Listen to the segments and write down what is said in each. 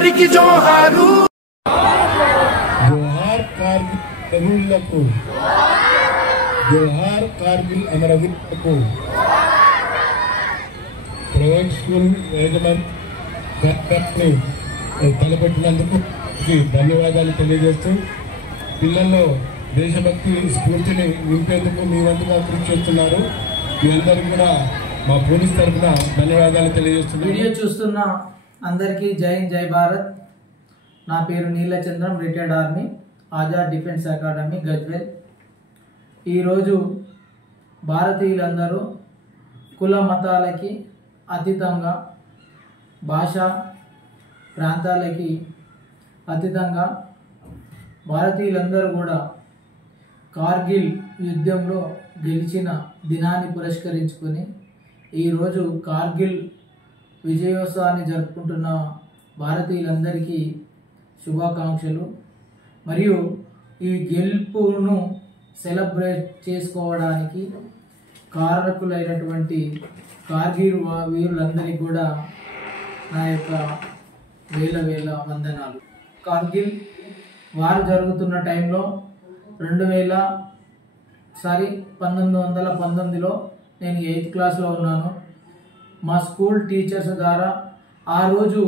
అందరికి జోహారు. జోహార్ కార్గిల్ అమరవీరులకు, జోహార్ కార్గిల్ అమరవీరులకు. ప్రైవేట్ స్కూల్ యాజమాన్యాన్ని తలపెట్టినందుకు ధన్యవాదాలు తెలియజేస్తూ పిల్లల్లో దేశభక్తి స్ఫూర్తిని నింపేందుకు మీ వంతుగా కృషి చేస్తున్నారు. మీ అందరికీ కూడా మా పోలీస్ తరఫున ధన్యవాదాలు తెలియజేస్తున్నాను. వీడియో చూస్తున్న అందరికీ జై హింద్ జై భారత్. నా పేరు Neelachandram, retired army, Azad defence academy Gajwel. ఈరోజు భారతీయులందరూ కుల మతాలకి అతీతంగా, భాష ప్రాంతాలకి అతీతంగా భారతీయులందరూ కూడా కార్గిల్ యుద్ధంలో గెలిచిన దినాన్ని పురస్కరించుకొని ఈరోజు కార్గిల్ విజయోత్సవాన్ని జరుపుకుంటున్న భారతీయులందరికీ శుభాకాంక్షలు. మరియు ఈ గెలుపును సెలబ్రేట్ చేసుకోవడానికి కారకులైనటువంటి కార్గిల్ వీరులందరికీ కూడా నా యొక్క వేల వేల వందనాలు. కార్గిల్ వారు జరుగుతున్న టైంలో 1919లో నేను 8th క్లాస్లో ఉన్నాను. మా స్కూల్ టీచర్స్ ద్వారా ఆ రోజు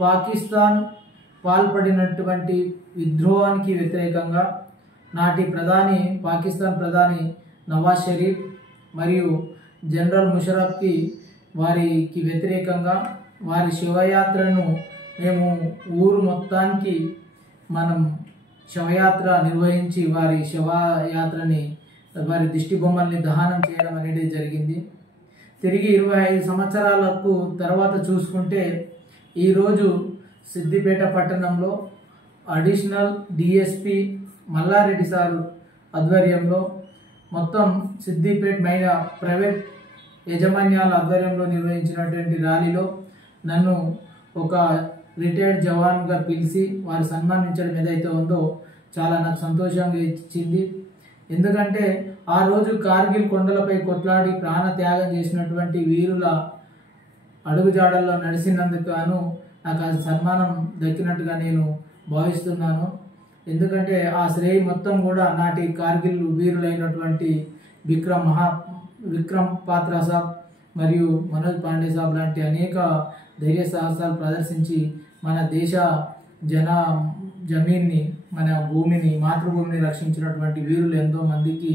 పాకిస్తాన్ పాల్పడినటువంటి విద్రోహానికి వ్యతిరేకంగా నాటి పాకిస్తాన్ ప్రధాని నవాజ్ షరీఫ్ మరియు జనరల్ ముషరఫ్కి వారికి వ్యతిరేకంగా వారి శవయాత్రను మేము ఊరు మొత్తానికి మనం శవయాత్ర నిర్వహించి వారి శవయాత్రని, వారి దిష్టి బొమ్మల్ని దహనం చేయడం అనేది జరిగింది. తిరిగి 25 సంవత్సరాలకు తర్వాత చూసుకుంటే ఈరోజు సిద్దిపేట పట్టణంలో అడిషనల్ డిఎస్పి మల్లారెడ్డి సార్ ఆధ్వర్యంలో మొత్తం సిద్దిపేట మైన ప్రైవేట్ యాజమాన్యాల ఆధ్వర్యంలో నిర్వహించినటువంటి ర్యాలీలో నన్ను ఒక రిటైర్డ్ జవాన్గా పిలిచి వారు సన్మానించడం ఏదైతే ఉందో చాలా నాకు సంతోషంగా ఇచ్చింది. ఎందుకంటే ఆ రోజు కార్గిల్ కొండలపై కొట్లాడి ప్రాణ త్యాగం చేసినటువంటి వీరుల అడుగుజాడల్లో నడిచినందుకు గాను నాకు ఆ సన్మానం దక్కినట్టుగా నేను భావిస్తున్నాను. ఎందుకంటే ఆ శ్రేయి మొత్తం కూడా నాటి కార్గిల్ వీరులైనటువంటి విక్రమ్ పాత్రా సాబ్ మరియు మనోజ్ పాండే సాబ్ లాంటి అనేక ధైర్య సాహసాలు ప్రదర్శించి మన దేశ జమీన్ని, మన భూమిని, మాతృభూమిని రక్షించినటువంటి వీరులు ఎంతో మందికి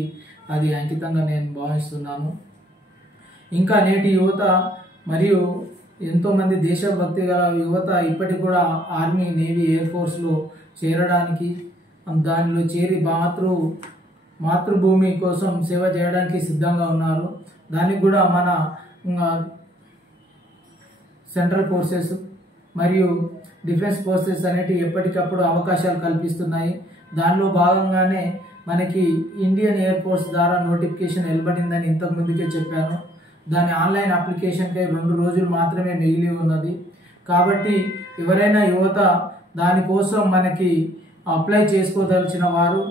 అది అంకితంగా నేను భావిస్తున్నాను. ఇంకా నేటి యువత మరియు ఎంతోమంది దేశభక్తి గల యువత ఇప్పటికి కూడా ఆర్మీ, నేవీ, ఎయిర్ ఫోర్స్లో చేరడానికి, దానిలో చేరి మాతృభూమి కోసం సేవ చేయడానికి సిద్ధంగా ఉన్నారు. దానికి కూడా మన సెంట్రల్ ఫోర్సెస్ మరియు డిఫెన్స్ ఫోర్సెస్ అనేటివి ఎప్పటికప్పుడు అవకాశాలు కల్పిస్తున్నాయి. దానిలో భాగంగానే మనకి ఇండియన్ ఎయిర్ ఫోర్స్ ద్వారా నోటిఫికేషన్ వెలువడిందని ఇంతకు ముందుకే చెప్పాను. దాని ఆన్లైన్ అప్లికేషన్కై 2 రోజులు మాత్రమే మిగిలి ఉన్నది. కాబట్టి ఎవరైనా యువత దానికోసం మనకి అప్లై చేసుకోదలిచిన వారు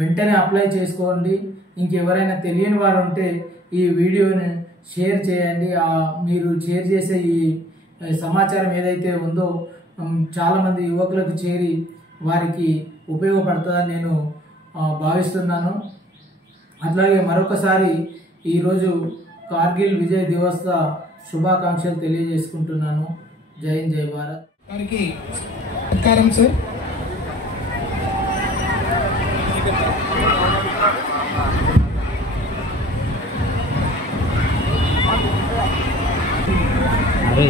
వెంటనే అప్లై చేసుకోండి. ఇంకెవరైనా తెలియని వారు ఉంటే ఈ వీడియోని షేర్ చేయండి. మీరు షేర్ చేసే ఈ సమాచారం ఏదైతే ఉందో చాలామంది యువకులకు చేరి వారికి ఉపయోగపడుతుందని నేను భావిస్తున్నాను. అట్లాగే మరొకసారి ఈరోజు కార్గిల్ విజయ్ దివస్ శుభాకాంక్షలు తెలియజేసుకుంటున్నాను. జై హింద్ జై భారత్. వారికి నమస్కారం సార్. అరే